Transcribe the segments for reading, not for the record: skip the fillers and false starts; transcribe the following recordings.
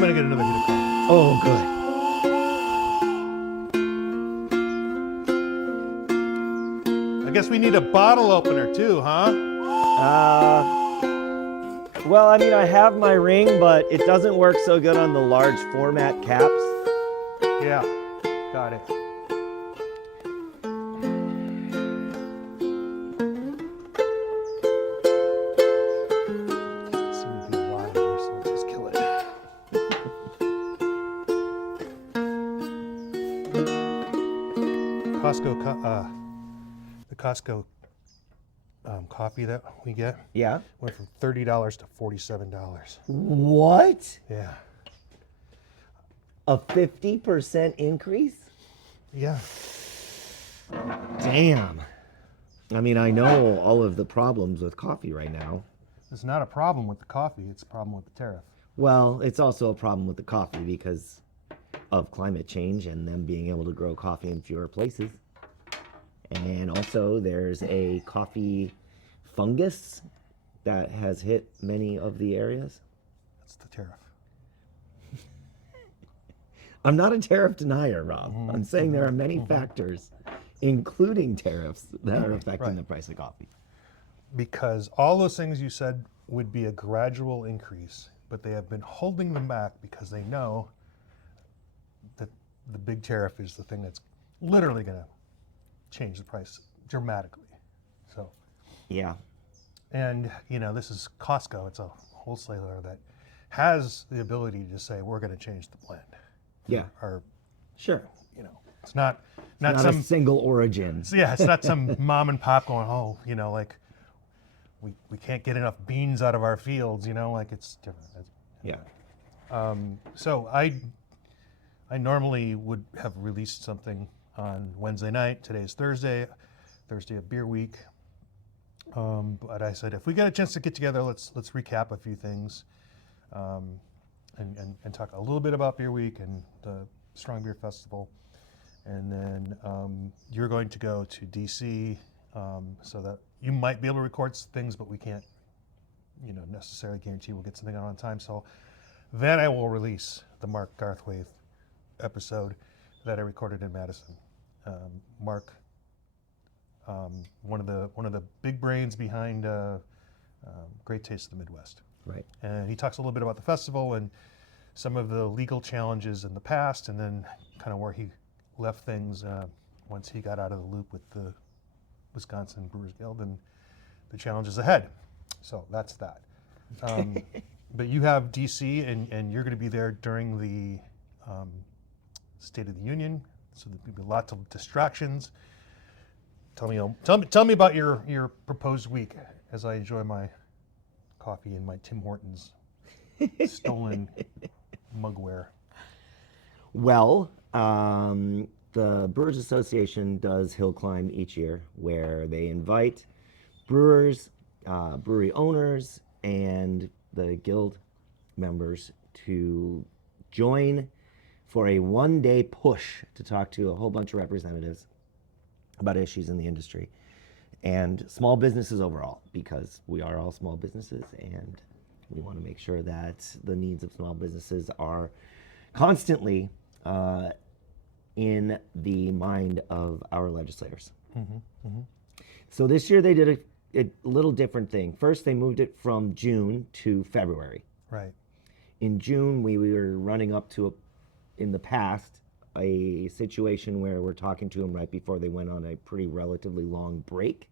I'm gonna get another hit of coffee. Oh, good. I guess we need a bottle opener too, huh? Well, I mean, I have my ring, but it doesn't work so good on the large format caps. Yeah, got it. Seems to be a lot here, so let's just kill it. The Costco coffee that we get Yeah. went from $30 to $47. What? Yeah. A 50% increase? Yeah. Damn. I mean, I know all of the problems with coffee right now. It's not a problem with the coffee, it's a problem with the tariff. Well, it's also a problem with the coffee because of climate change and them being able to grow coffee in fewer places. And also, there's a coffee fungus that has hit many of the areas. That's the tariff. I'm not a tariff denier, Rob. I'm saying there are many factors, including tariffs, that are affecting the price of coffee. Because all those things you said would be a gradual increase, but they have been holding them back because they know that the big tariff is the thing that's literally going to change the price dramatically. So, Yeah. and this is Costco. It's a wholesaler that has the ability to say, we're going to change the blend. Yeah. Or, Sure. it's not Not some a single origin. Yeah, it's not some mom and pop going, like we can't get enough beans out of our fields, like it's different. Yeah. So I normally would have released something on Wednesday night. Today's Thursday of beer week. But I said if we get a chance to get together, let's recap a few things, and talk a little bit about beer week and the Strong Beer Festival. And then you're going to go to DC, so that you might be able to record things, but we can't, necessarily guarantee we'll get something out on time. So then I will release the Marc Garthwaite episode that I recorded in Madison. Marc, one of the big brains behind Great Taste of the Midwest. Right. And he talks a little bit about the festival and some of the legal challenges in the past, and then kind of where he left things once he got out of the loop with the Wisconsin Brewers Guild and the challenges ahead. So that's that. But you have DC, and you're going to be there during the State of the Union, so there'll be lots of distractions. Tell me about your proposed week as I enjoy my coffee and my Tim Hortons stolen mugware. Well, the Brewers Association does Hillclimb each year, where they invite brewers, brewery owners, and the guild members to join for a one-day push to talk to a whole bunch of representatives about issues in the industry and small businesses overall, because we are all small businesses and we want to make sure that the needs of small businesses are constantly in the mind of our legislators. So this year they did a little different thing. First, they moved it from June to February. Right. In June, we were running up to, in the past, a situation where we're talking to them right before they went on a pretty relatively long break.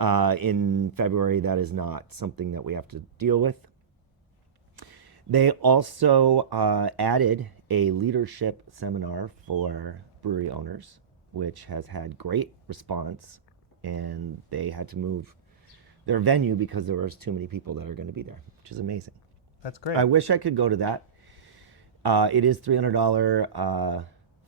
In February, that is not something that we have to deal with. They also added a leadership seminar for brewery owners, which has had great response, and they had to move their venue because there was too many people that are going to be there, which is amazing. That's great. I wish I could go to that. It is $300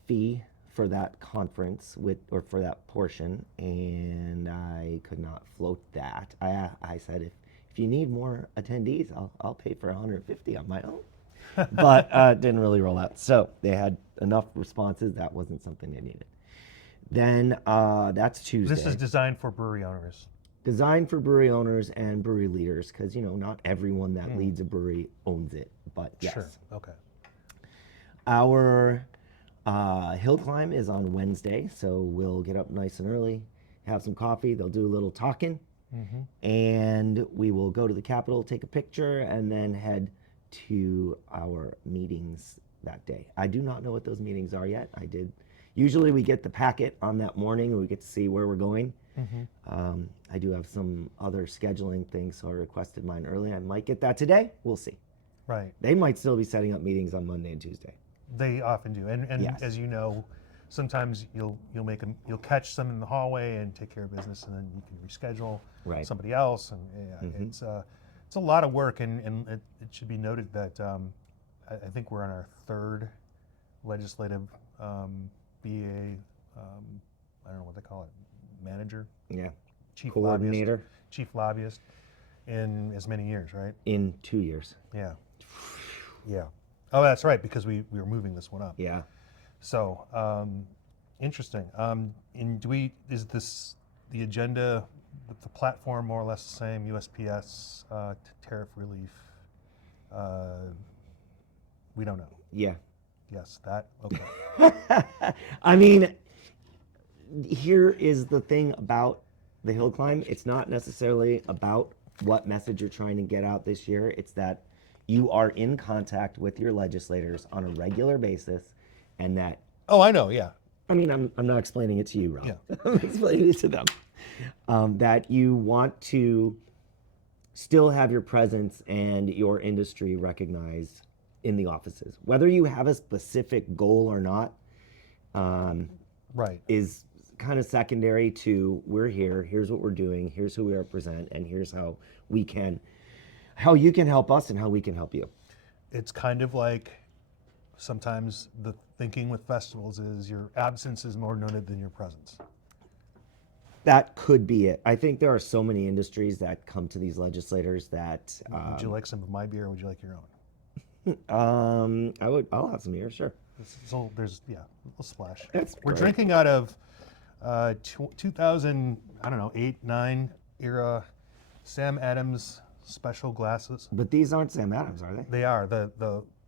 fee for that conference or for that portion, and I could not float that. I said if you need more attendees, I'll pay for $150 on my own, but didn't really roll out. So they had enough responses. That wasn't something they needed. Then that's Tuesday. This is designed for brewery owners. Designed for brewery owners and brewery leaders, because not everyone that leads a brewery owns it, but yes. Sure. Okay. Our Hillclimb is on Wednesday, so we'll get up nice and early, have some coffee. They'll do a little talking, and we will go to the Capitol, take a picture, and then head to our meetings that day. I do not know what those meetings are yet. Usually we get the packet on that morning and we get to see where we're going. I do have some other scheduling things, so I requested mine early. I might get that today. We'll see. Right. They might still be setting up meetings on Monday and Tuesday. They often do, and Yes. as you know, sometimes you'll catch some in the hallway and take care of business, and then you can reschedule Right. somebody else, and it's a lot of work, and it should be noted that I think we're on our third legislative BA. I don't know what they call it, manager, Yeah. chief Coordinator chief lobbyist in as many years, right? in 2 years. Yeah. Yeah. Oh, that's right, because we were moving this one up. Yeah. So, interesting. And is this the agenda, the platform more or less the same? USPS, tariff relief. We don't know. Yeah. Yes, that. Okay. I mean, here is the thing about the Hillclimb. It's not necessarily about what message you're trying to get out this year. It's that you are in contact with your legislators on a regular basis, and that, Oh, I know. Yeah. I mean, I'm not explaining it to you, Rob. Yeah. I'm explaining it to them. That you want to still have your presence and your industry recognized in the offices. Whether you have a specific goal or not Right. is kind of secondary to we're here, here's what we're doing, here's who we represent, and here's how you can help us and how we can help you. It's kind of like sometimes the thinking with festivals is your absence is more noted than your presence. That could be it. I think there are so many industries that come to these legislators that Would you like some of my beer, or would you like your own? I'll have some here, sure. So there's a little splash. That's We're great. drinking out of 2000, I don't know, 8, 9 era Sam Adams special glasses. But these aren't Sam Adams, are they? They are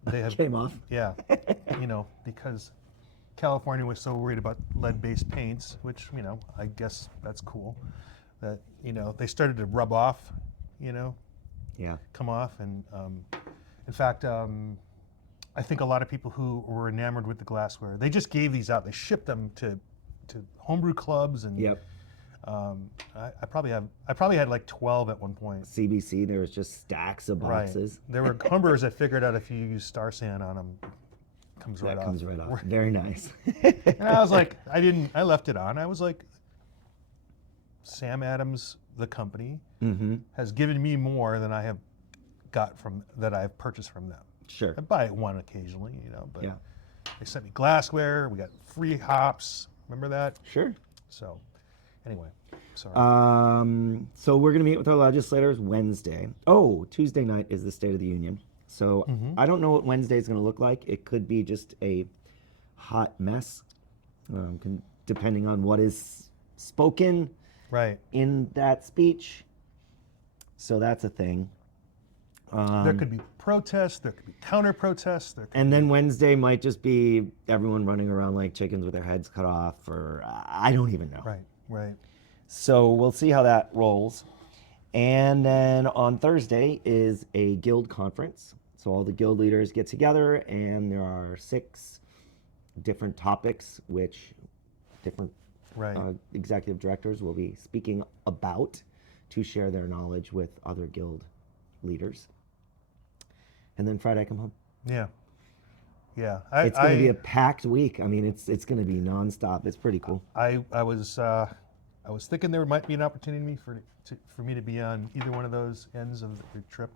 they have Came off. yeah, because California was so worried about lead-based paints, which I guess that's cool. That they started to rub off, Yeah. come off, and in fact, I think a lot of people who were enamored with the glassware, they just gave these out. They shipped them to homebrew clubs, and Yep. I probably had like 12 at one point. CBC, there was just stacks of boxes. Right. There were homebrewers that figured out if you use Star Sand on them, it comes right That off. comes right off. Very nice. And I was like, I left it on. I was like, Sam Adams, the company, has given me more than I have I've purchased from them. Sure. I buy one occasionally, but Yeah. they sent me glassware. We got free hops. Remember that? Sure. So, anyway, sorry. So we're going to meet with our legislators Wednesday. Oh, Tuesday night is the State of the Union. So I don't know what Wednesday is going to look like. It could be just a hot mess, depending on what is spoken Right. in that speech. So that's a thing. There could be protests. There could be counter protests. And then Wednesday might just be everyone running around like chickens with their heads cut off, or I don't even know. Right. Right. So we'll see how that rolls. And then on Thursday is a guild conference. So all the guild leaders get together, and there are 6 different topics which different Right. executive directors will be speaking about to share their knowledge with other guild leaders. And then Friday I come home. Yeah. Yeah. It's going to be a packed week. I mean, it's going to be nonstop. It's pretty cool. I was thinking there might be an opportunity for me to be on either one of those ends of the trip.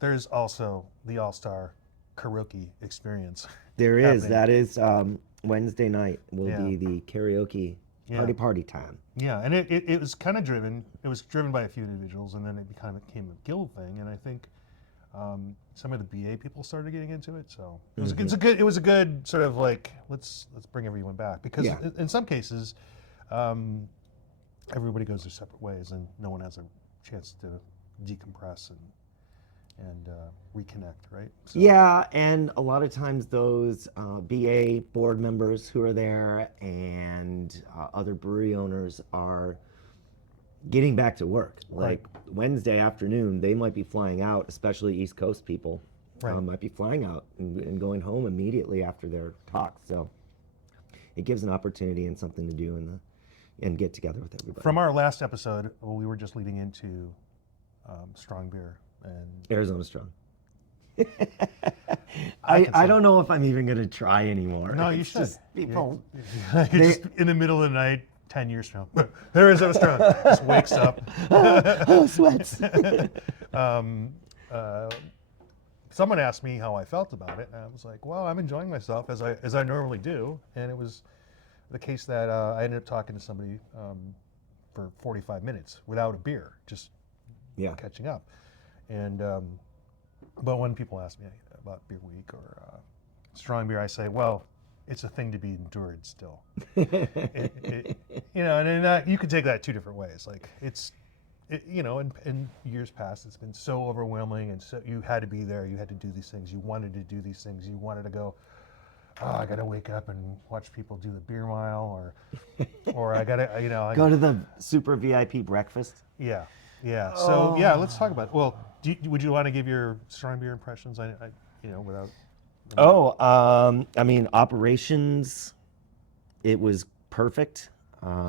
There's also the All-Star karaoke experience. There is. happening. That is Wednesday night will Yeah. be the karaoke party time. Yeah, and it was kind of driven. It was driven by a few individuals, and then it kind of became a guild thing. And I think some of the BA people started getting into it. So it was a good sort of like let's bring everyone back, because Yeah. in some cases everybody goes their separate ways, and no one has a chance to decompress and and reconnect, right? So, Yeah, and a lot of times those BA board members who are there and other brewery owners are getting back to work. Like Wednesday afternoon, they might be flying out, especially East Coast people, Right. might be flying out and going home immediately after their talk. So it gives an opportunity and something to do and get together with everybody. From our last episode, we were just leading into strong beer, and Arizona Strong. I I don't know if I'm even going to try anymore. no, you It's should. just people. You're just in the middle of the night, 10 years from now. There is Arizona Strong. Just wakes up. Oh, sweats. Someone asked me how I felt about it, and I was like, well, I'm enjoying myself as I normally do. And it was the case that I ended up talking to somebody for 45 minutes without a beer, just Yeah. catching up. And but when people ask me about Beer Week or strong beer, I say, well, it's a thing to be endured still. And you could take that two different ways. Like in years past, it's been so overwhelming, and so you had to be there. You had to do these things. You wanted to do these things. You wanted to go. Oh, I got to wake up and watch people do the beer mile, or I got to, Go to the super VIP breakfast. Yeah. So yeah, let's talk about it. Well, would you want to give your strong beer impressions? Without. I mean, operations, it was perfect.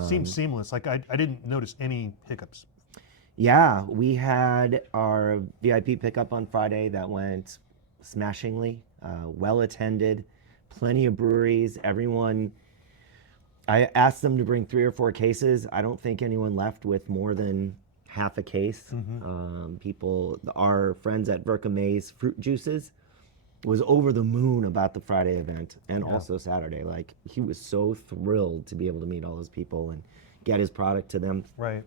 Seems seamless. Like I didn't notice any hiccups. Yeah, we had our VIP pickup on Friday that went smashingly, well attended, plenty of breweries. Everyone, I asked them to bring 3 or 4 cases. I don't think anyone left with more than half a case. People, our friends at Verka May's Fruit Juices was over the moon about the Friday event and also Saturday. Like, he was so thrilled to be able to meet all those people and get his product to them. Right.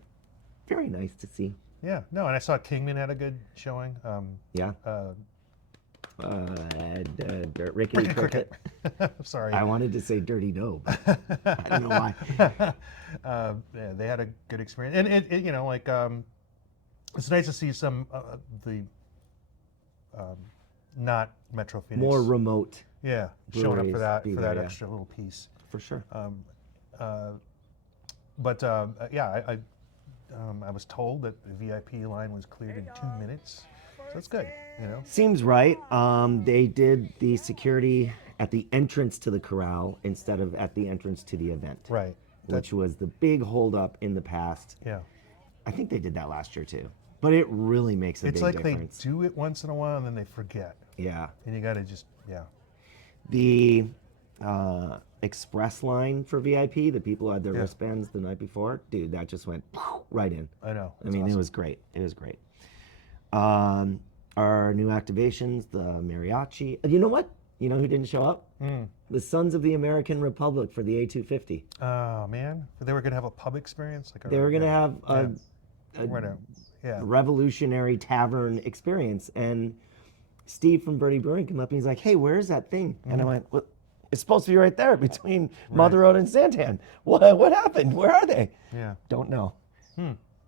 Very nice to see. Yeah. No, and I saw Kingman had a good showing. Yeah. Ricky Cricket. Sorry. I wanted to say Dirty Doe, but I don't know why. Yeah, they had a good experience, and it's nice to see some the not Metro Phoenix More remote. Yeah, showing up for breweries be that there, yeah. extra little piece. For sure. I was told that the VIP line was cleared in 2 minutes, so that's good. Seems right. They did the security at the entrance to the corral instead of at the entrance to the event. Right. Which was the big holdup in the past. Yeah. I think they did that last year too. But it really makes a It's big like difference. they do it once in a while and then they forget. Yeah. And you got to just, The express line for VIP, the people who had their wristbands the night before, dude, that just went right in. I know. I mean, awesome. It was great. It was great. Our new activations, the mariachi. You know what? You know who didn't show up? The Sons of the American Republic for the A250. Oh, man. They were going to have a pub experience? They were going to have a revolutionary tavern experience. And Steve from Verde Brewing came up and he's like, hey, where's that thing? And I went, well, it's supposed to be right there between Mother Road and Santan. What happened? Where are they? Yeah. Don't know.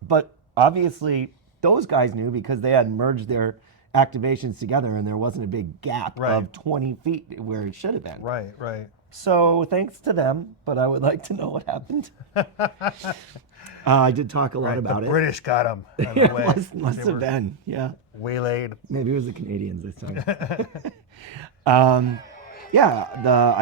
But obviously, those guys knew because they had merged their activations together and there wasn't a big gap of 20 feet where it should have been. Right. So thanks to them, but I would like to know what happened. I did talk a lot about the it. British got them on the way. must have been, yeah. Waylaid. Maybe it was the Canadians this time. I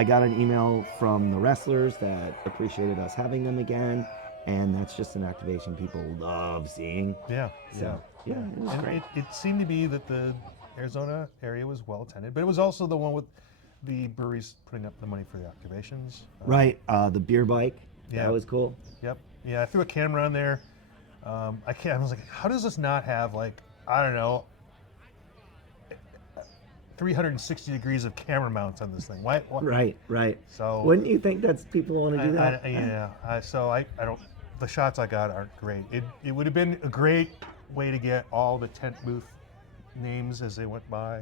got an email from the wrestlers that appreciated us having them again, and that's just an activation people love seeing. Yeah. So, it was great. It seemed to be that the Arizona area was well attended, but it was also the one with the breweries putting up the money for the activations. Right, the beer bike. Yeah. That was cool. Yep. Yeah, I threw a camera on there. I was like, how does this not have, like, I don't know, 360 degrees of camera mounts on this thing? Why? Right. So wouldn't you think that's people want to do that? I don't. The shots I got aren't great. It would have been a great way to get all the tent booth names as they went by.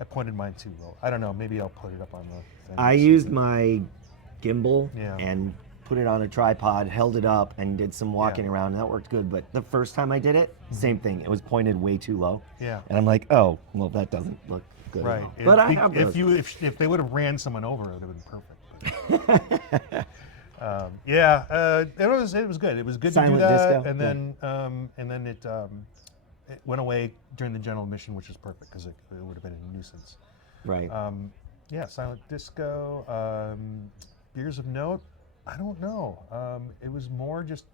I pointed mine too low. I don't know. Maybe I'll put it up on the thing. I used my gimbal Yeah. and put it on a tripod, held it up, and did some walking around, and that worked good. But the first time I did it, same thing. It was pointed way too low. Yeah. And I'm like, oh, well, that doesn't look good. Right. At all. But I have those. If they would have ran someone over, it would have been perfect. It was good. It was good Silent to do that, disco, and then it went away during the general admission, which is perfect because it would have been a nuisance. Right. Silent disco. Beers of note. I don't know. It was more just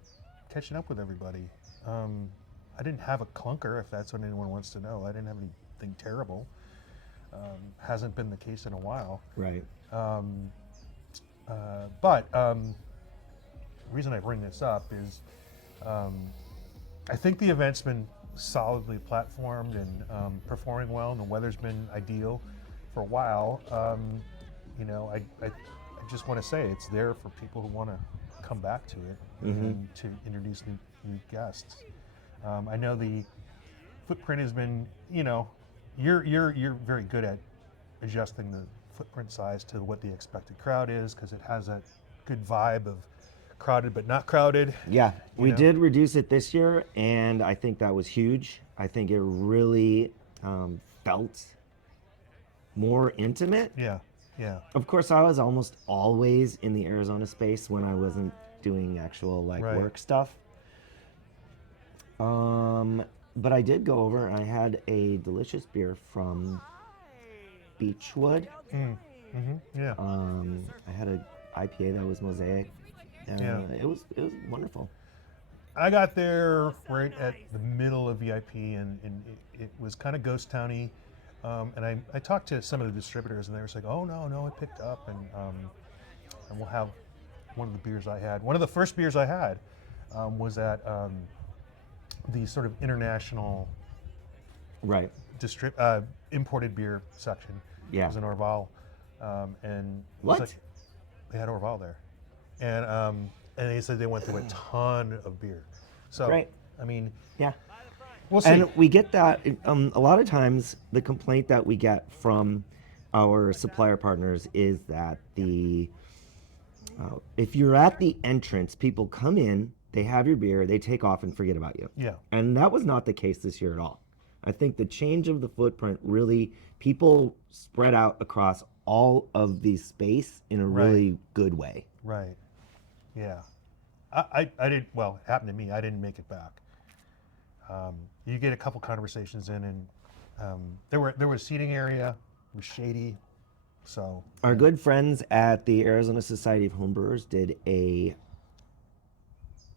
catching up with everybody. I didn't have a clunker, if that's what anyone wants to know. I didn't have anything terrible. Hasn't been the case in a while. Right. But the reason I bring this up is I think the event's been solidly platformed and performing well, and the weather's been ideal for a while. I just want to say it's there for people who want to come back to it and to introduce new guests. I know the footprint has been, you're very good at adjusting the footprint size to what the expected crowd is because it has that good vibe of crowded but not crowded. Yeah, we did reduce it this year, and I think that was huge. I think it really felt more intimate. Yeah. Of course, I was almost always in the Arizona space when I wasn't doing actual work stuff. But I did go over and I had a delicious beer from Beachwood. Yeah. I had an IPA that was Mosaic. It was wonderful. I got there right at the middle of VIP, and it was kind of ghost towny. And I talked to some of the distributors, and they were like, "Oh no, it picked up, and we'll have one of the beers I had. One of the first beers I had was at the sort of international, right, imported beer section. Yeah, it was in Orval, and what? They had Orval there, and they said they went through a ton of beer. So, great. I mean, yeah. We'll see. And we get that a lot of times. The complaint that we get from our supplier partners is that if you're at the entrance, people come in, they have your beer, they take off and forget about you. Yeah. And that was not the case this year at all. I think the change of the footprint really, people spread out across all of the space in a really good way. Right. Yeah. I did. Well, it happened to me. I didn't make it back. You get a couple conversations in, and there was seating area, it was shady, so. Our good friends at the Arizona Society of Homebrewers did a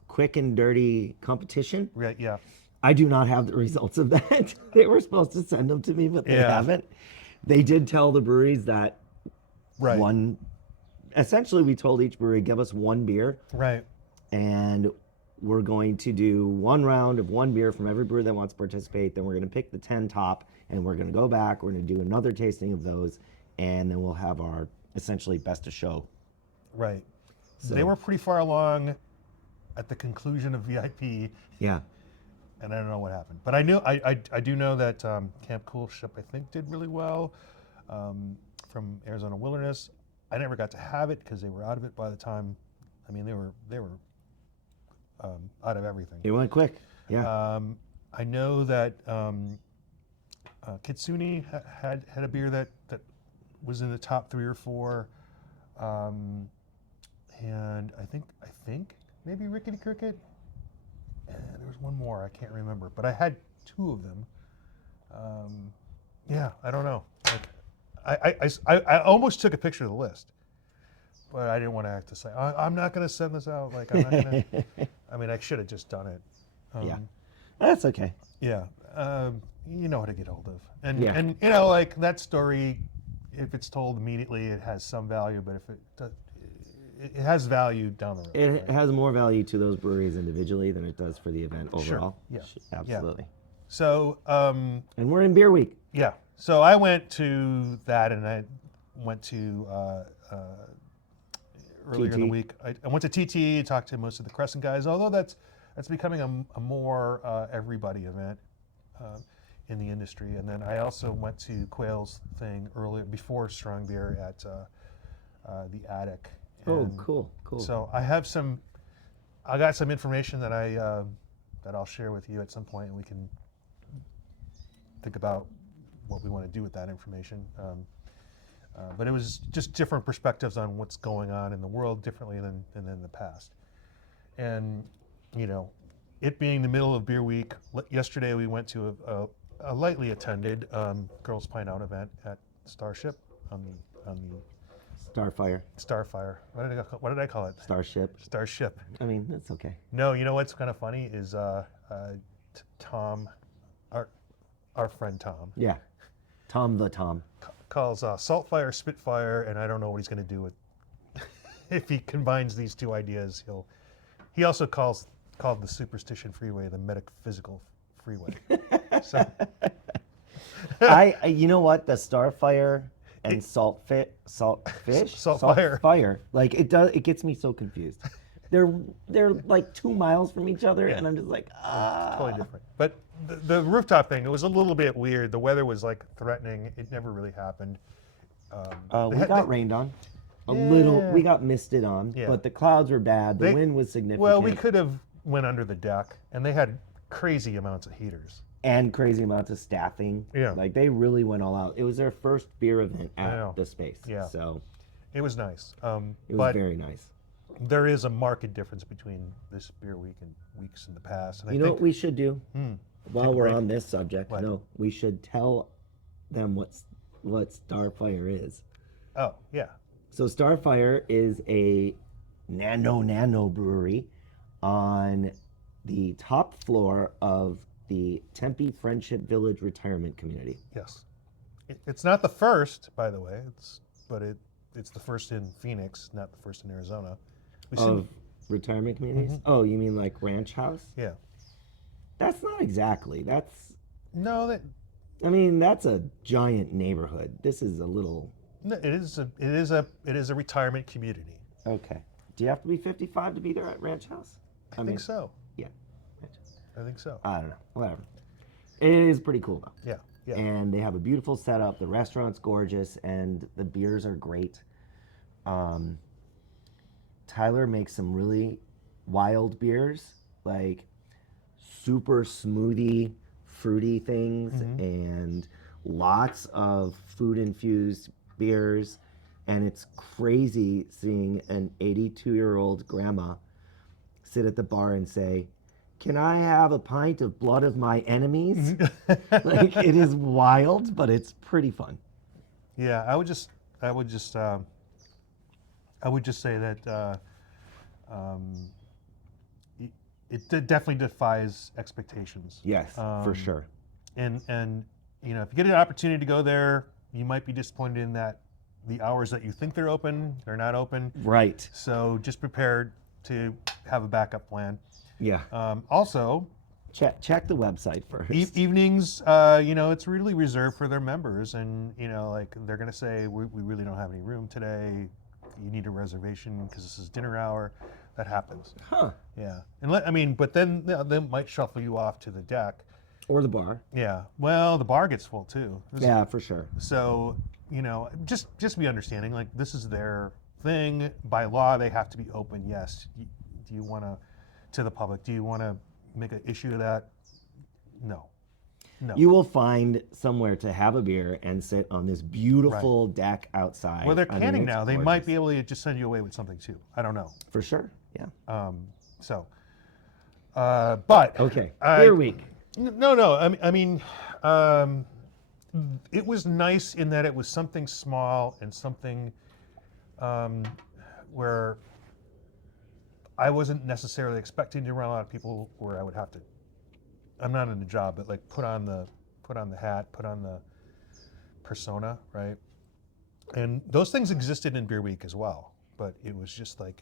quick and dirty competition. Right, yeah. I do not have the results of that. They were supposed to send them to me, but they haven't. They did tell the breweries that essentially we told each brewery, give us one beer. Right. And we're going to do one round of one beer from every brewer that wants to participate. Then we're going to pick the 10 top, and we're going to go back. We're going to do another tasting of those, and then we'll have our essentially best of show. Right. So, they were pretty far along at the conclusion of VIP. Yeah. And I don't know what happened, but I do know that Camp Coolship I think did really well from Arizona Wilderness. I never got to have it because they were out of it by the time. I mean, they were out of everything. It went quick. Yeah. I know that Kitsune had a beer that was in the top 3 or 4, and I think maybe Rickety Cricket. There was one more I can't remember, but I had 2 of them. I don't know. I almost took a picture of the list, but I didn't want to have to say I'm not going to send this out. Like I'm not going to. I mean, I should have just done it. Yeah, that's okay. Yeah, you know how to get hold of, and Yeah. and you know, like that story, if it's told immediately, it has some value. But if it has value down the road. It has more value to those breweries individually than it does for the event overall. Sure. Yeah. Absolutely. So. And we're in Beer Week. Yeah. So I went to that, and I went to earlier in the week. I went to TT, talked to most of the Crescent guys. Although that's becoming a more everybody event in the industry. And then I also went to Quail's thing earlier before Strong Beer at the Attic, Oh, And cool. So I got some information that that I'll share with you at some point, and we can think about what we want to do with that information. But it was just different perspectives on what's going on in the world differently than in the past. And, it being the middle of Beer Week, yesterday we went to a lightly attended Girls Pint Out event at Starship on the Starfire. Starfire. What did I call it? Starship. Starship. I mean, that's okay. No, you know what's kind of funny is Tom, our friend Tom, Yeah. Tom the Tom. calls Saltfire Spitfire, and I don't know what he's going to do with if he combines these two ideas. He also called the Superstition Freeway the Metaphysical Freeway. So You know what? The Starfire and Saltfire. Saltfire. Like it gets me so confused. They're like 2 miles from each other, and I'm just like, totally different. But the rooftop thing, it was a little bit weird. The weather was like threatening. It never really happened. We got rained on. A little. We got misted on, Yeah. but the clouds were bad. The wind was significant. Well, we could have went under the deck, and they had crazy amounts of heaters. And crazy amounts of staffing. Yeah. Like they really went all out. It was their first beer event know. at the space. Yeah. So It was nice. it was But very nice. there is a marked difference between this beer week and weeks in the past. And You know what we should do while Take a we're break. on this subject? What? No, we should tell them what Starfire is. Oh, yeah. So Starfire is a nano brewery on the top floor of the Tempe Friendship Village Retirement Community. Yes. It's not the first, by the way. It's the first in Phoenix, not the first in Arizona. Of retirement communities? Oh, you mean like ranch house? Yeah. That's not exactly. No, That's a giant neighborhood. This is a little. no, it is a retirement community. Okay. Do you have to be 55 to be there at ranch house? I think so. Yeah. Ranch house. I think so. I don't know. Whatever. It is pretty cool though. Yeah. Yeah. And they have a beautiful setup. The restaurant's gorgeous, and the beers are great. Tyler makes some really wild beers, like super smoothie, fruity things, and lots of food-infused beers. And it's crazy seeing an 82-year-old grandma sit at the bar and say, "Can I have a pint of blood of my enemies?" Like, it is wild, but it's pretty fun. Yeah, I would just say that it definitely defies expectations. Yes, for sure. And if you get an opportunity to go there, you might be disappointed in that the hours that you think they're open, they're not open. Right. So just prepared to have a backup plan. Yeah. Also, Check the website first. evenings, it's really reserved for their members, and like they're gonna say, we really don't have any room today. You need a reservation because this is dinner hour. That happens. Huh. Yeah, and but then they might shuffle you off to the deck. Or the bar. Yeah. Well, the bar gets full too. Yeah, for sure. So just be understanding. Like, this is their thing. By law, they have to be open. Yes. Do you want to the public? Do you want to make an issue of that? No. You will find somewhere to have a beer and sit on this beautiful deck outside. Well, they're I mean, canning it's now. They gorgeous. might be able to just send you away with something too. I don't know. For sure. Yeah. But Okay. Beer week. No. It was nice in that it was something small and something where I wasn't necessarily expecting to run a lot of people where I would have to. I'm not in the job, but like put on the hat, put on the persona, right? And those things existed in Beer Week as well, but it was just like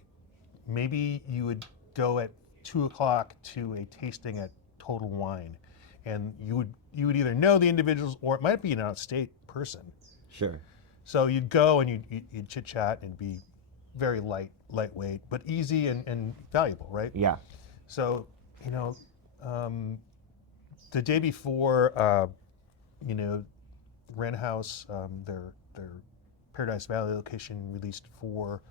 maybe you would go at 2:00 to a tasting at Total Wine, and you would either know the individuals or it might be an out-of-state person. Sure. So you'd go and you'd chit chat and be very lightweight, but easy and valuable, right? Yeah. So the day before, Wren House, their Paradise Valley location released 4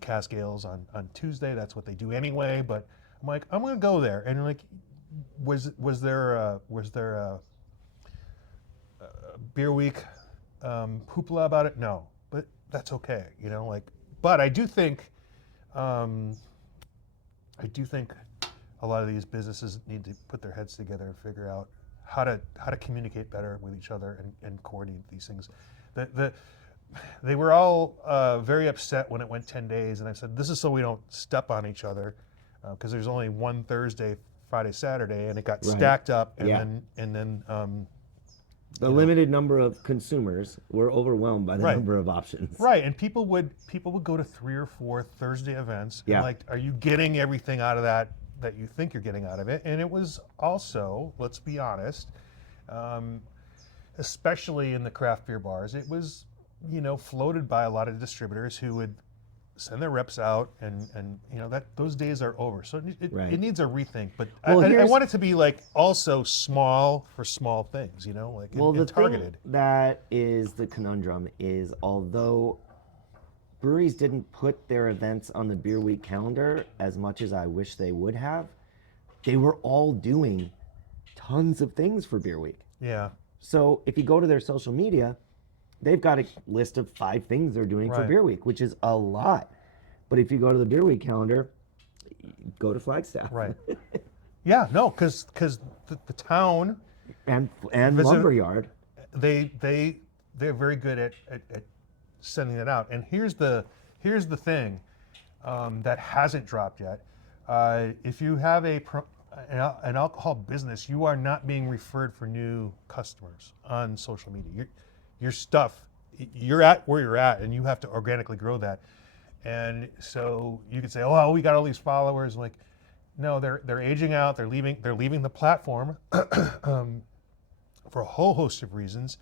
cask ales on Tuesday. That's what they do anyway. But I'm like, I'm gonna go there. And like, was there a beer week hoopla about it? No, but that's okay. You know, like, but I do think a lot of these businesses need to put their heads together and figure out how to communicate better with each other and coordinate these things. They were all very upset when it went 10 days, and I said, this is so we don't step on each other, because there's only one Thursday, Friday, Saturday, and it got stacked up, and then the limited number of consumers were overwhelmed by the number of options. Right, and people would go to 3 or 4 Thursday events, and like, are you getting everything out of that you think you're getting out of it? And it was also, let's be honest, especially in the craft beer bars, it was, you know, floated by a lot of distributors who would send their reps out, and you know, that those days are over. So it needs a rethink. But well, I want it to be like also small for small things, you know, like the targeted. Thing that is the conundrum is, although breweries didn't put their events on the Beer Week calendar as much as I wish they would have, they were all doing tons of things for Beer Week. Yeah. So if you go to their social media, they've got a list of 5 things they're doing for Beer Week, which is a lot. But if you go to the Beer Week calendar, go to Flagstaff. Right. Yeah, no, because the town and Lumberyard, they're very good at sending it out. And here's the thing that hasn't dropped yet. If you have an alcohol business, you are not being referred for new customers on social media. Your stuff, you're at where you're at, and you have to organically grow that. And so you could say, oh, we got all these followers. Like, no, they're aging out. They're leaving the platform for a whole host of reasons.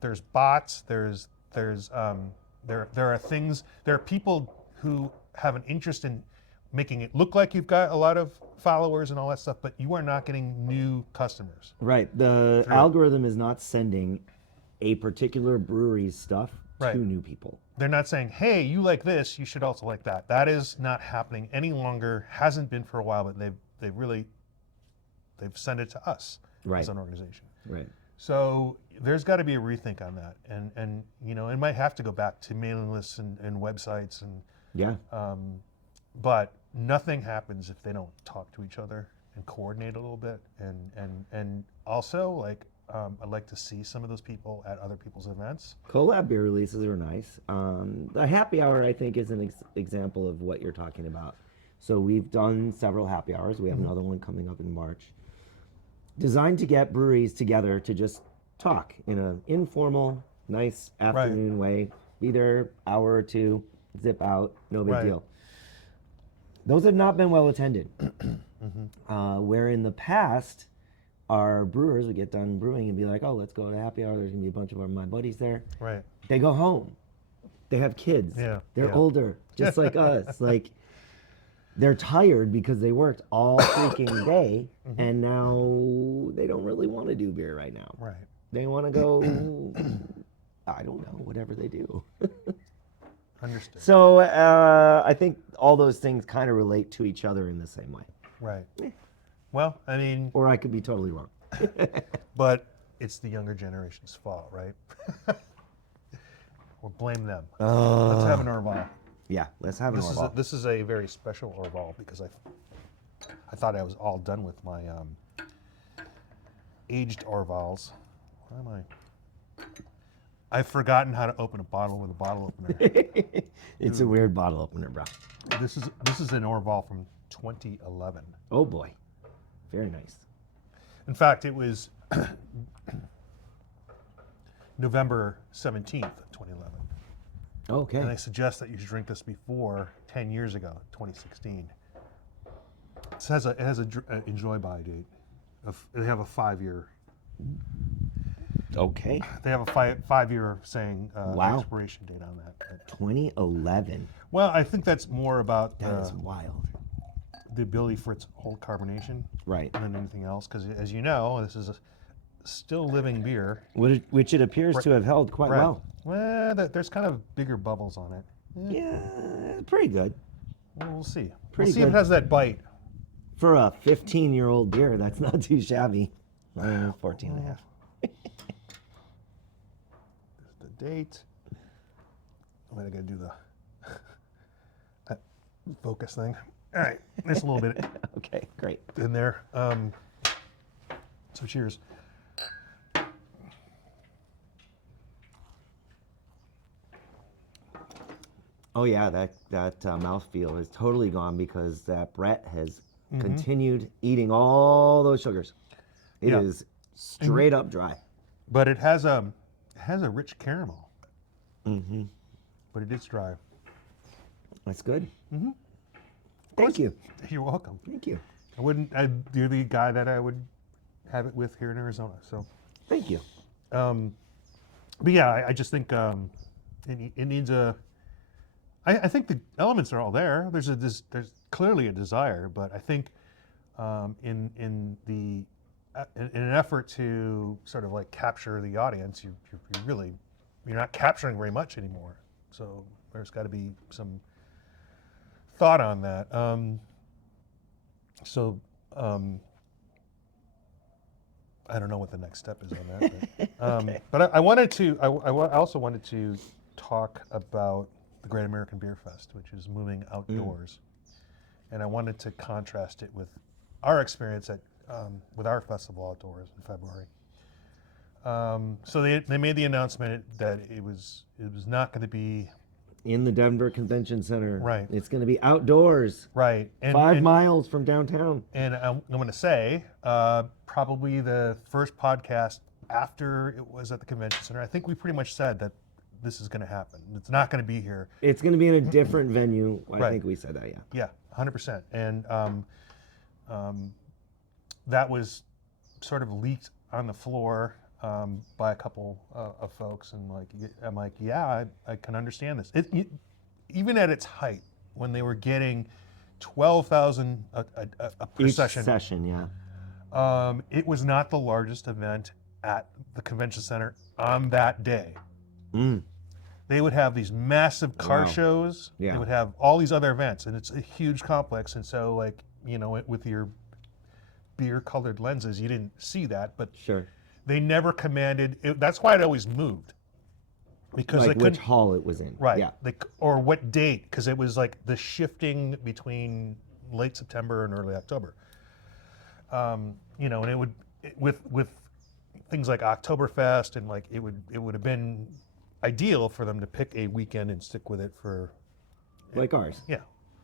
There's bots. There are things. There are people who have an interest in making it look like you've got a lot of followers and all that stuff, but you are not getting new customers. Right. The algorithm is not sending a particular brewery's stuff to new people. They're not saying, hey, you like this, you should also like that. That is not happening any longer. Hasn't been for a while, but they've sent it to us as an organization. Right. So there's got to be a rethink on that, and you know, it might have to go back to mailing lists and websites and but nothing happens if they don't talk to each other and coordinate a little bit, and also like I'd like to see some of those people at other people's events. Collab beer releases are nice. The happy hour, I think, is an example of what you're talking about. So we've done several happy hours. We have another one coming up in March, designed to get breweries together to just talk in an informal, nice afternoon way. Be there hour or two, zip out, no big deal. Those have not been well attended. Where in the past, our brewers would get done brewing and be like, oh, let's go to happy hour. There's going to be a bunch of my buddies there. Right. They go home. They have kids. They're older, just like us. Like, they're tired because they worked all freaking day, and now they don't really want to do beer right now. Right. They want to go, I don't know, whatever they do. Understood. So I think all those things kind of relate to each other in the same way. Right. Well, I mean... Or I could be totally wrong. But it's the younger generation's fault, right? We'll blame them. Let's have an Orval. Yeah, let's have an Orval. This is a very special Orval because I thought I was all done with my aged Orvals. Where am I? I've forgotten how to open a bottle with a bottle opener. It's a weird bottle opener, bro. This is an Orval from 2011. Oh boy. Very nice. In fact, it was November 17th, 2011. Okay. And I suggest that you should drink this before 10 years ago, 2016. It has a enjoy by date. They have a 5-year. Okay. They have a 5-year saying expiration date on that. 2011. Well, I think that's more about that is wild. The ability for its whole carbonation, right, than anything else. Because as you know, this is a still living beer, which it appears to have held quite well. Well, there's kind of bigger bubbles on it. Yeah, pretty good. Well, we'll see. Pretty we'll see if it good. has that bite. For a 15-year-old beer, that's not too shabby. 14 and a half. There's the date. I'm gonna do the that focus thing. All right, there's a little bit Okay, great. in there. So cheers. Oh yeah, that mouthfeel is totally gone because that Brett has continued eating all those sugars. It Yeah. is straight up dry. But it has a rich caramel. But it is dry. That's good. Thank you. You're welcome. Thank you. You're the guy that I would have it with here in Arizona. So, Thank you. but yeah, I just think it needs a. I think the elements are all there. There's clearly a desire, but I think in an effort to sort of like capture the audience, you're not capturing very much anymore. So there's got to be some thought on that. I don't know what the next step is on that. Okay. But I also wanted to talk about the Great American Beer Fest, which is moving outdoors. And I wanted to contrast it with our experience with our festival outdoors in February. So they made the announcement that it was not going to be In the Denver Convention Center. Right. It's going to be outdoors. right. 5 miles from downtown. And I'm going to say probably the first podcast after it was at the convention center. I think we pretty much said that this is going to happen. It's not going to be here. It's going to be in a different venue. I Right. think we said that, yeah. Yeah, 100%. And that was sort of leaked on the floor by a couple of folks, and I'm like, yeah, I can understand this. Even at its height, when they were getting 12,000 a per Each session, session, yeah. it was not the largest event at the convention center on that day. They would have these massive car Wow. shows. Yeah. They would have all these other events, and it's a huge complex. And so, with your beer-colored lenses, you didn't see that, but Sure. they never commanded. That's why it always moved, because they Like couldn't. which hall it was in. Right. Yeah. Or what date, because it was like the shifting between late September and early October. And it would with things like Oktoberfest, and it would have been ideal for them to pick a weekend and stick with it for. Like ours. Yeah.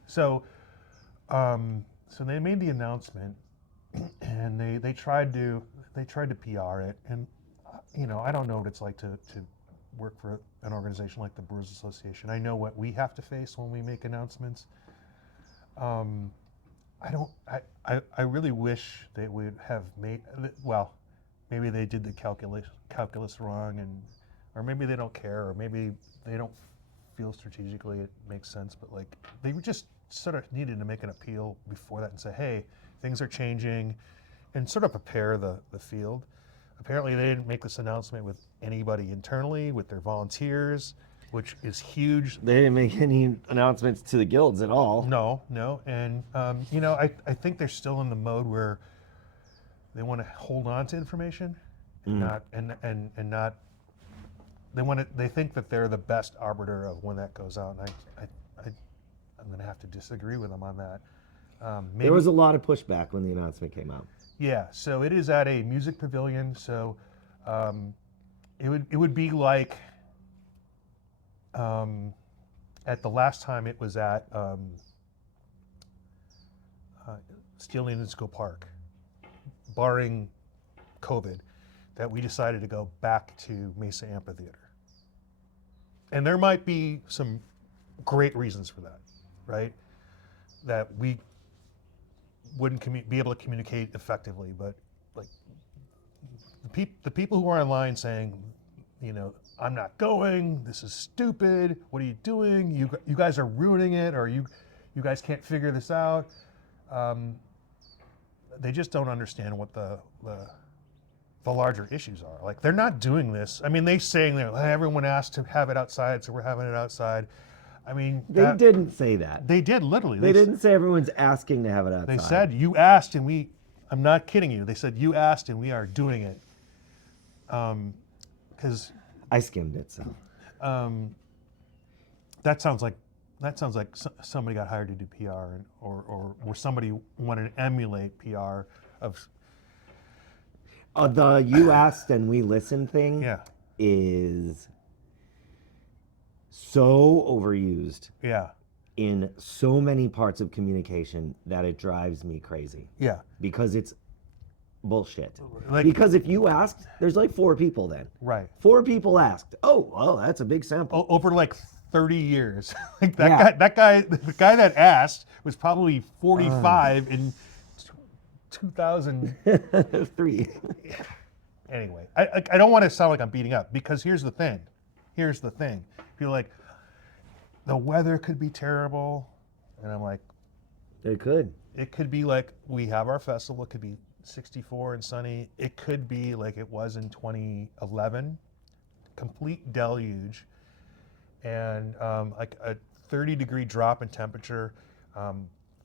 So they made the announcement, and they tried to PR it, and I don't know what it's like to work for an organization like the Brewers Association. I know what we have to face when we make announcements. I really wish they would have made, well, maybe they did the calculus wrong, or maybe they don't care, or maybe they don't feel strategically it makes sense, but they just sort of needed to make an appeal before that and say, hey, things are changing, and sort of prepare the field. Apparently they didn't make this announcement with anybody internally, with their volunteers, which is huge. They didn't make any announcements to the guilds at all. No, and I think they're still in the mode where they want to hold on to information, and not. They think that they're the best arbiter of when that goes out, and I'm going to have to disagree with them on that. There was a lot of pushback when the announcement came out. Yeah, so it is at a music pavilion. So it would be like at the last time it was at Steel Indigo Park, barring COVID, that we decided to go back to Mesa Amphitheater. And there might be some great reasons for that, right? That we wouldn't be able to communicate effectively, but the people who are online saying, I'm not going, this is stupid, what are you doing, you guys are ruining it, or you guys can't figure this out, they just don't understand what the larger issues are. They're not doing this. I mean, they're saying that everyone asked to have it outside, so we're having it outside. I mean, They didn't say that. They did literally. They didn't say everyone's asking to have it outside. They said you asked, and I'm not kidding you. They said you asked, and we are doing it. Because I skimmed it, so. that sounds like somebody got hired to do PR, or somebody wanted to emulate PR of. The you asked and we listened thing Yeah. is so overused Yeah. in so many parts of communication that it drives me crazy. Yeah. Because it's bullshit. Like- because if you asked, there's like 4 people then. Right. 4 people asked. Oh, well, that's a big sample. Over like 30 years. Like Yeah. the guy that asked was probably 45 in 2000. 3. Anyway, I don't want to sound like I'm beating up, because here's the thing. People are like, the weather could be terrible. And I'm like, It could. it could be like we have our festival. It could be 64 and sunny. It could be like it was in 2011, complete deluge, and like a 30-degree drop in temperature,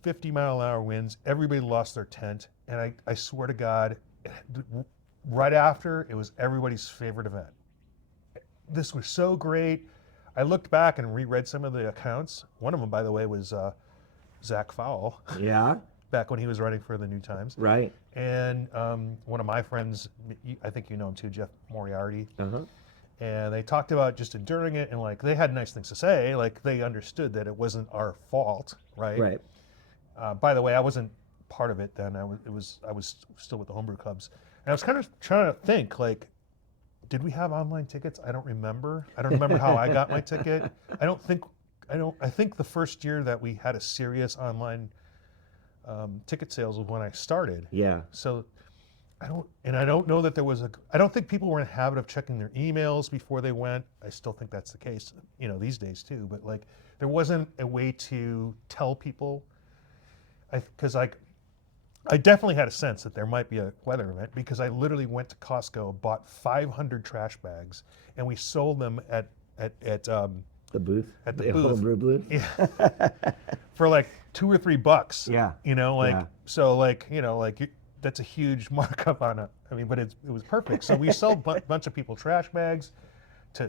50-mile-an-hour winds. Everybody lost their tent, and I swear to God, right after, it was everybody's favorite event. This was so great. I looked back and reread some of the accounts. One of them, by the way, was Zach Fowle, Yeah, back when he was running for the New Times. right. And one of my friends, I think you know him too, Jeff Moriarty, Uh-huh. and they talked about just enduring it, and like they had nice things to say, like they understood that it wasn't our fault, right? Right. By the way, I wasn't part of it then. I was still with the homebrew clubs, and I was kind of trying to think, like, did we have online tickets? I don't remember. I don't remember how I got my ticket. I think the first year that we had a serious online ticket sales was when I started. Yeah. So I don't know that there was I don't think people were in the habit of checking their emails before they went. I still think that's the case, these days too. But like, there wasn't a way to tell people. Because I definitely had a sense that there might be a weather event, because I literally went to Costco, bought 500 trash bags, and we sold them at The booth. At the the booth. homebrew booth. yeah, for like $2 or $3. Yeah. Like, Yeah. so like, that's a huge markup on it. I mean, but it was perfect. So we sold a bunch of people trash bags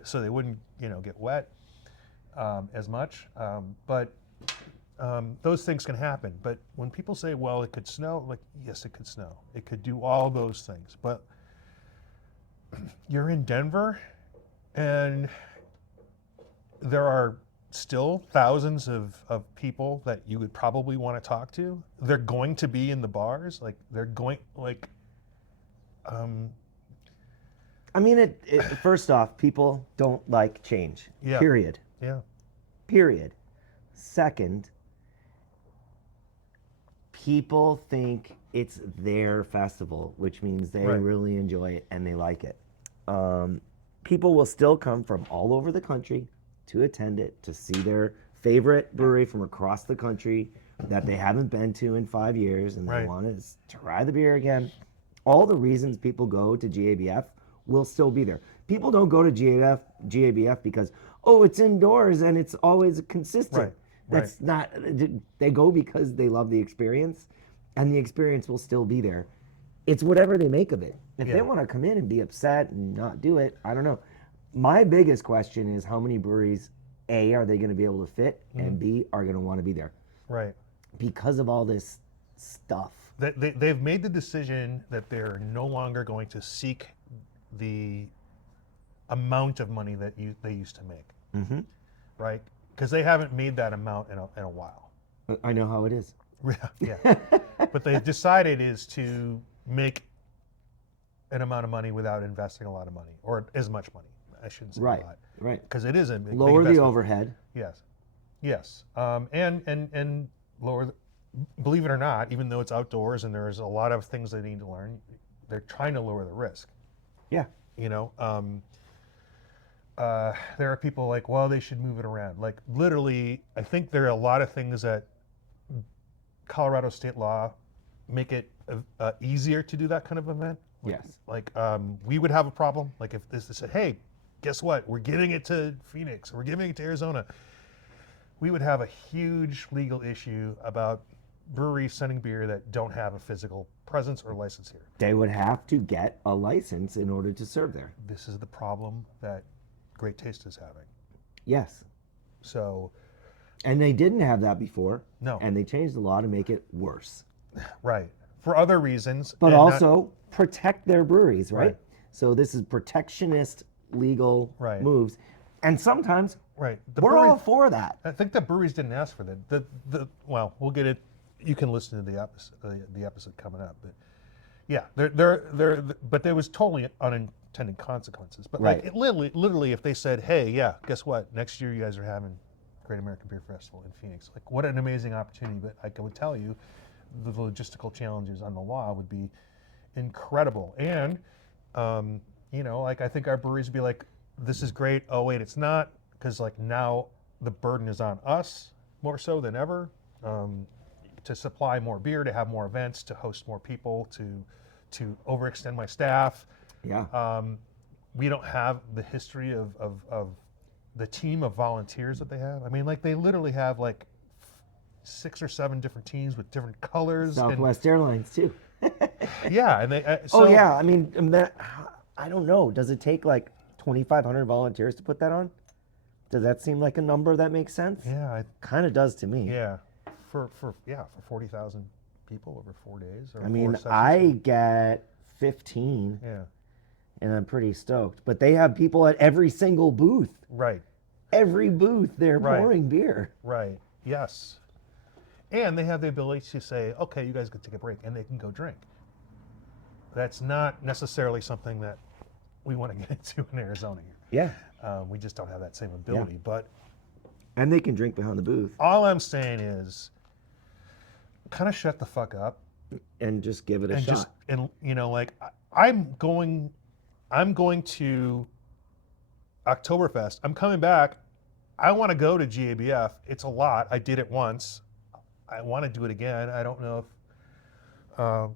so they wouldn't, get wet as much. But those things can happen. But when people say, well, it could snow, like, yes, it could snow. It could do all those things. But you're in Denver, and there are still thousands of people that you would probably want to talk to. They're going to be in the bars. Like, they're going, like, I mean, first off, people don't like change. Yeah. Period. yeah. Period. Second, people think it's their festival, which means they Right. really enjoy it and they like it. People will still come from all over the country to attend it, to see their favorite brewery from across the country that they haven't been to in 5 years, and they Right. want to try the beer again. All the reasons people go to GABF will still be there. People don't go to GABF because, oh, it's indoors and it's always consistent. Right. That's not, they go because they love the experience, and the experience will still be there. It's whatever they make of it. If they Yeah. want to come in and be upset and not do it, I don't know. My biggest question is, how many breweries, A, are they going to be able to fit, and B, are going to want to be there? Right. Because of all this stuff. They've made the decision that they're no longer going to seek the amount of money that they used to make, Mm-hmm. right? Because they haven't made that amount in a while. I know how it is. Yeah. But they've decided is to make an amount of money without investing a lot of money, or as much money. I shouldn't say Right, a lot, right. because it is a big Lower the investment. overhead. Yes. And lower. Believe it or not, even though it's outdoors and there's a lot of things they need to learn, they're trying to lower the risk. Yeah. There are people like, well, they should move it around. Like, literally, I think there are a lot of things that Colorado state law make it easier to do that kind of event. Yes. Like, we would have a problem. Like, if this said, hey, guess what? We're giving it to Phoenix. We're giving it to Arizona. we would have a huge legal issue about breweries sending beer that don't have a physical presence or license here. They would have to get a license in order to serve there. This is the problem that Great Taste is having. Yes. So, And they didn't have that before. No. And they changed the law to make it worse. right. For other reasons. But and also protect their breweries, right? Right. So this is protectionist legal Right. moves. And sometimes right. we're all for that. I think the breweries didn't ask for that. Well, we'll get it. You can listen to the episode coming up, but yeah, but there was totally unintended consequences. But Right. like it literally, if they said, "Hey, yeah, guess what? Next year you guys are having Great American Beer Festival in Phoenix." Like, what an amazing opportunity! But I would tell you, the logistical challenges on the law would be incredible. And like I think our breweries would be like, "This is great." Oh wait, it's not, because like now the burden is on us more so than ever. To supply more beer, to have more events, to host more people, to overextend my staff. Yeah. We don't have the history of the team of volunteers that they have. I mean, like they literally have like 6 or 7 different teams with different colors. Southwest Airlines too. Yeah, and they. Oh yeah, I mean, I don't know. Does it take like 2,500 volunteers to put that on? Does that seem like a number that makes sense? Yeah, Kind of does to me. yeah, for 40,000 people over 4 days. Or I 4 mean, sessions. I get 15, Yeah, and I'm pretty stoked. But they have people at every single booth. right, Every booth, they're Right. pouring beer. right, yes, and they have the ability to say, "Okay, you guys can take a break," and they can go drink. That's not necessarily something that we want to get into in Arizona here. Yeah. We just don't have that same ability. But And they can drink behind the booth all I'm saying is, kind of shut the fuck up and just give it a and shot. just like I'm going to Oktoberfest. I'm coming back. I want to go to GABF. It's a lot. I did it once. I want to do it again. I don't know if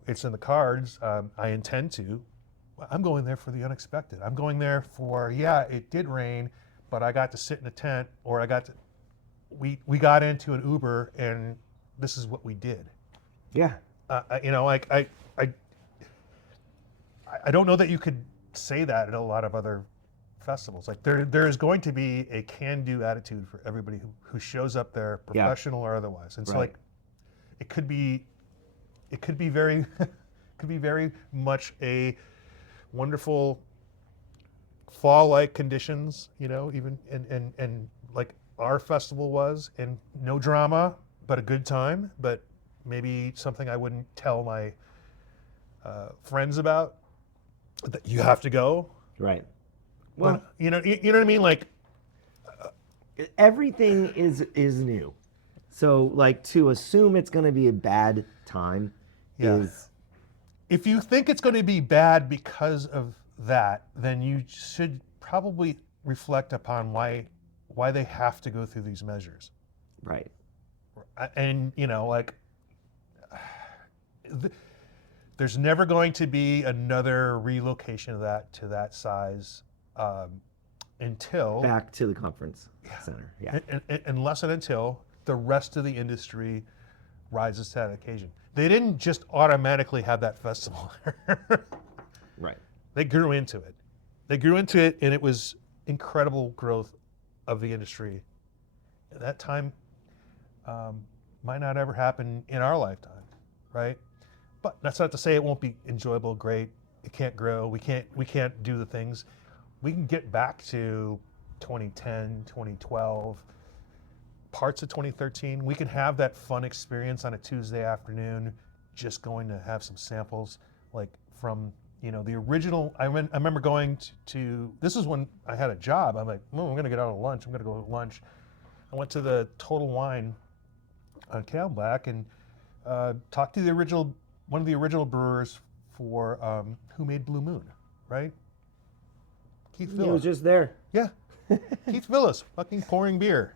it's in the cards. I intend to. I'm going there for the unexpected. I'm going there for, it did rain, but I got to sit in a tent, or we got into an Uber, and this is what we did. Yeah. I don't know that you could say that at a lot of other festivals. Like there is going to be a can-do attitude for everybody who shows up there, professional or otherwise. And so Right. like it could be very could be very much a wonderful fall-like conditions, even and like our festival was, and no drama, but a good time, but maybe something I wouldn't tell my friends about, that you have to go. Right. Well, Well, you know what I mean? Like, everything is new. So like to assume it's going to be a bad time Yeah. is if you think it's going to be bad because of that, then you should probably reflect upon why they have to go through these measures. right. And there's never going to be another relocation of that to that size until Back to the conference center. Yeah. unless and until the rest of the industry rises to that occasion. They didn't just automatically have that festival. Right. They grew into it. And it was incredible growth of the industry. That time might not ever happen in our lifetime, right? But that's not to say it won't be enjoyable, great. It can't grow. We can't do the things. We can get back to 2010, 2012, parts of 2013. We can have that fun experience on a Tuesday afternoon, just going to have some samples, like from the original. I remember going to this is when I had a job. I'm like, I'm going to get out of lunch. I'm going to go to lunch. I went to the Total Wine on Camelback and talked to one of the original brewers for who made Blue Moon, right? Keith He Villas. was just there. Yeah, Keith Villas, fucking pouring beer.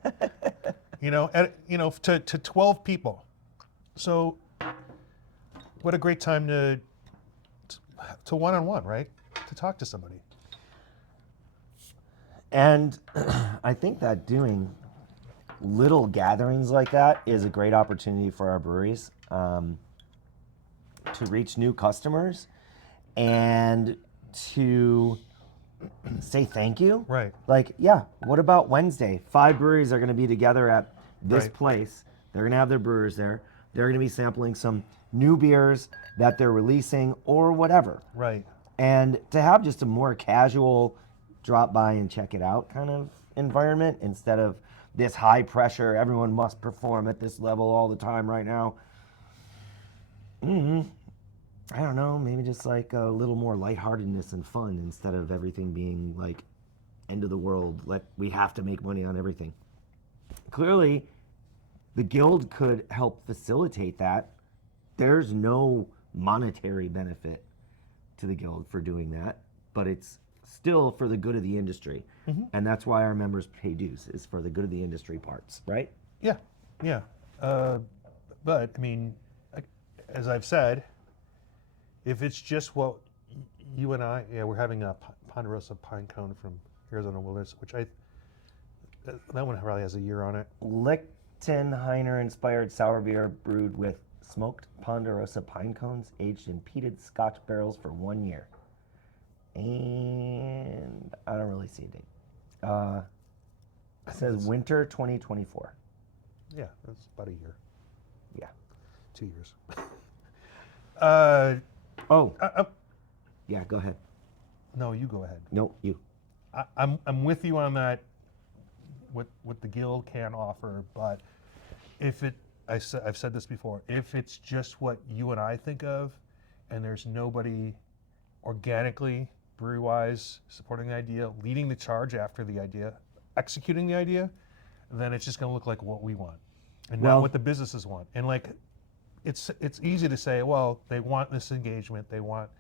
To 12 people. So, what a great time to one-on-one, right? To talk to somebody. And I think that doing little gatherings like that is a great opportunity for our breweries to reach new customers and to say thank you. Right. Like, yeah, what about Wednesday? 5 breweries are going to be together at this Right. place. They're going to have their brewers there. They're going to be sampling some new beers that they're releasing or whatever. Right. And to have just a more casual drop by and check it out kind of environment instead of this high pressure, everyone must perform at this level all the time right now. I don't know, maybe just like a little more lightheartedness and fun instead of everything being like end of the world, we have to make money on everything. Clearly, the guild could help facilitate that. There's no monetary benefit to the guild for doing that, but it's still for the good of the industry. And that's why our members pay dues, is for the good of the industry parts, right? Yeah. Yeah. But I mean, as I've said, if it's just what you and I, we're having a Ponderosa Pinecone from Arizona Wilderness, which that one probably has a year on it. Lichtenheiner inspired sour beer brewed with smoked Ponderosa pine cones aged in peated Scotch barrels for 1 year. And I don't really see a date. It says winter 2024. Yeah, that's about a year, Yeah. 2 years. Yeah, go ahead. No, you go ahead. No, you. I'm with you on that. What the guild can offer, but if I've said this before, if it's just what you and I think of, and there's nobody organically, brewery-wise, supporting the idea, leading the charge after the idea, executing the idea, then it's just going to look like what we want, and not what the businesses want. And like, it's easy to say, well, they want this engagement, they want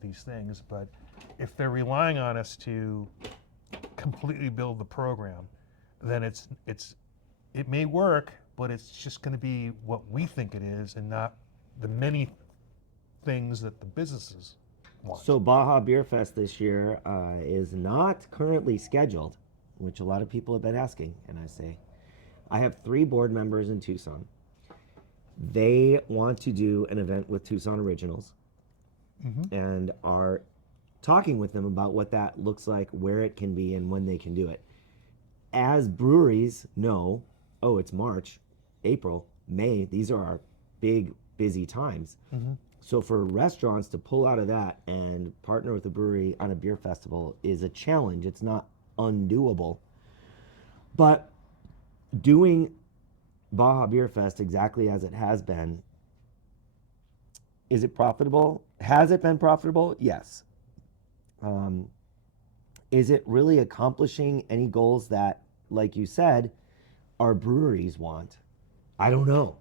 these things, but if they're relying on us to completely build the program, then it may work, but it's just going to be what we think it is, and not the many things that the businesses want. So Baja Beer Fest this year is not currently scheduled, which a lot of people have been asking, and I say, I have 3 board members in Tucson. They want to do an event with Tucson Originals, and are talking with them about what that looks like, where it can be, and when they can do it. As breweries know, oh, it's March, April, May, these are our big, busy times. So for restaurants to pull out of that and partner with a brewery on a beer festival is a challenge. It's not undoable. But doing Baja Beer Fest exactly as it has been, is it profitable? Has it been profitable? Yes. Is it really accomplishing any goals that, like you said, our breweries want? I don't know.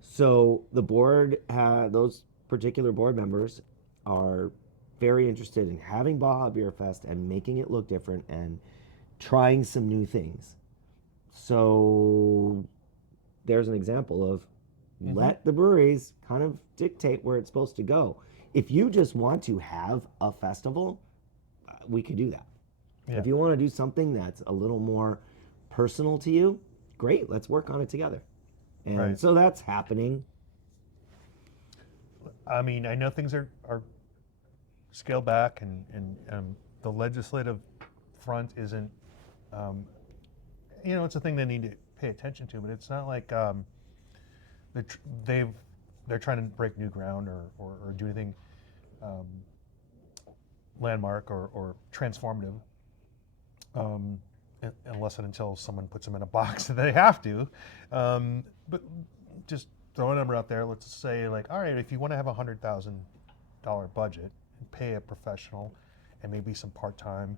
So the board, those particular board members are very interested in having Baja Beer Fest and making it look different and trying some new things. So there's an example of let the breweries kind of dictate where it's supposed to go. If you just want to have a festival, we could do that. If you want to do something that's a little more personal to you, great, let's work on it together. And so that's happening. I mean, I know things are scaled back, and the legislative front isn't, it's a thing they need to pay attention to, but it's not like they're trying to break new ground or do anything landmark or transformative, unless and until someone puts them in a box that they have to. But just throw a number out there. Let's say, like, all right, if you want to have $100,000 budget and pay a professional and maybe some part-time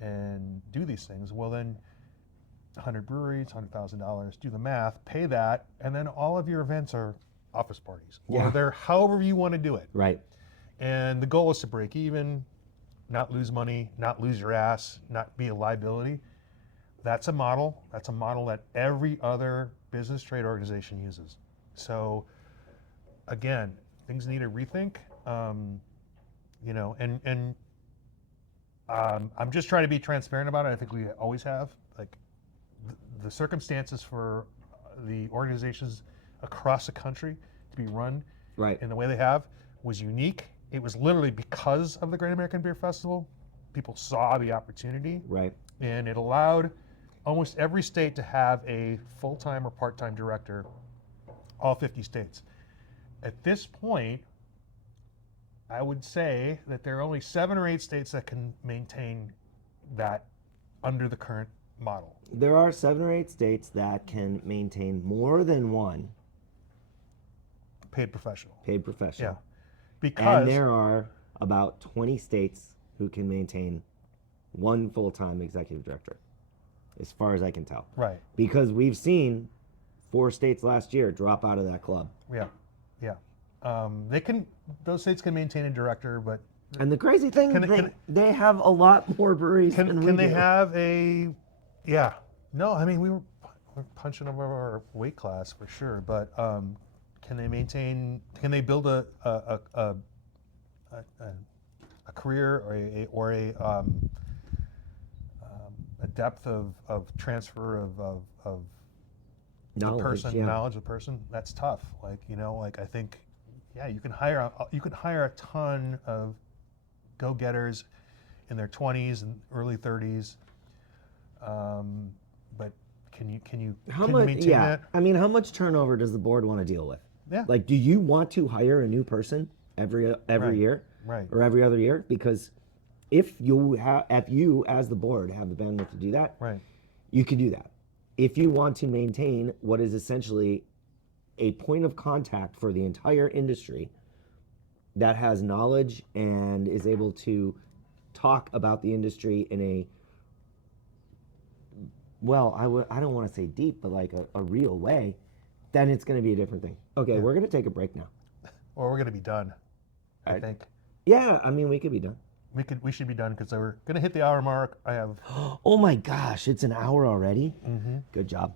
and do these things, well then 100 breweries, $100,000, do the math, pay that, and then all of your events are office parties, or they're however you want to do it. Right. And the goal is to break even, not lose money, not lose your ass, not be a liability. That's a model. That's a model that every other business trade organization uses. So again, things need a rethink. I'm just trying to be transparent about it. I think we always have. Like, the circumstances for the organizations across the country to be run Right. in the way they have was unique. It was literally because of the Great American Beer Festival. People saw the opportunity, Right. and it allowed almost every state to have a full-time or part-time director, all 50 states. At this point, I would say that there are only 7 or 8 states that can maintain that under the current model. There are 7 or 8 states that can maintain more than one Paid professional. paid professional. Yeah. Because And there are about 20 states who can maintain one full-time executive director, as far as I can tell. right. Because we've seen 4 states last year drop out of that club. Yeah. Yeah. Those states can maintain a director, but And the crazy thing, they have a lot more breweries than we can they do. have a? Yeah. No, I mean we're punching over our weight class for sure, but can they maintain? Can they build a career or a depth of transfer of the Knowledge, person, yeah. knowledge of the person? That's tough. Like I think, yeah, you can hire a ton of go-getters in their 20s and early 30s, but can you maintain that? I mean, how much turnover does the board want to deal with? Yeah. Like, do you want to hire a new person every Right. year, Right. or every other year? Because if you as the board have the bandwidth to do that, Right. you can do that. If you want to maintain what is essentially a point of contact for the entire industry that has knowledge and is able to talk about the industry in a, well, I don't want to say deep, but like a real way, then it's going to be a different thing. Okay, we're going to take a break now. Or we're gonna be done. I think Yeah, I mean, we could be done. we should be done because we're gonna hit the hour mark. I have, Oh my gosh, it's an hour already? Mm-hmm. Good job.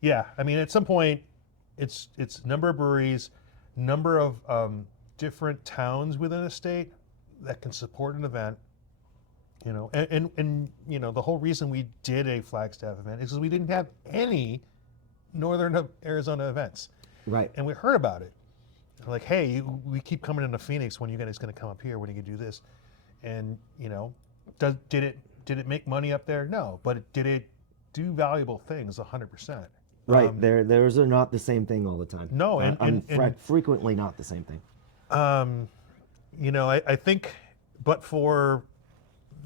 Yeah. I mean, at some point, it's number of breweries, number of different towns within a state that can support an event. You know, and you know the whole reason we did a Flagstaff event is because we didn't have any Northern Arizona events, Right. and we heard about it. Like, hey, we keep coming into Phoenix. When are you guys going to come up here? When are you going to do this? And you know, did it make money up there? No, but did it do valuable things? 100%. Right. Those are not the same thing all the time. No, and frequently not the same thing. You know, I think, but for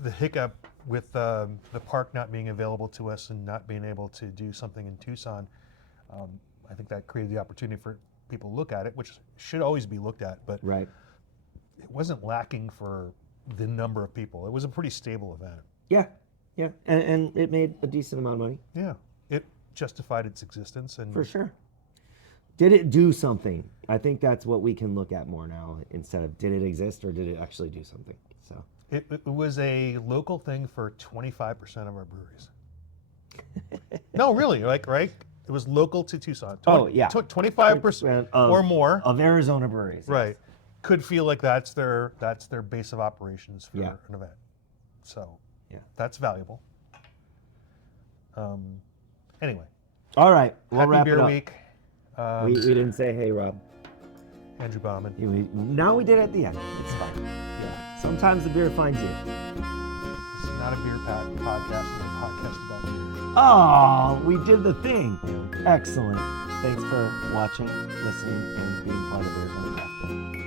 the hiccup with the park not being available to us and not being able to do something in Tucson, I think that created the opportunity for people to look at it, which should always be looked at, but Right. it wasn't lacking for the number of people. It was a pretty stable event. Yeah. Yeah. And it made a decent amount of money. Yeah, it justified its existence, and For sure. Did it do something? I think that's what we can look at more now instead of did it exist or did it actually do something? So it was a local thing for 25% of our breweries. No, really, like, right? It was local to Tucson. Oh, yeah. 25% or more. of Arizona breweries. Right. Could feel like that's their base of operations for Yeah. an event. So Yeah. that's valuable. Anyway, All right. We'll happy wrap beer it up. week. We didn't say hey, Rob. Andrew Bauman. Now we did at the end. It's fine. Yeah. Sometimes the beer finds you. This is not a beer podcast. It's a podcast about beer. Oh, we did the thing. Excellent. Thanks for watching, listening, and being part of Arizona Craft Beer.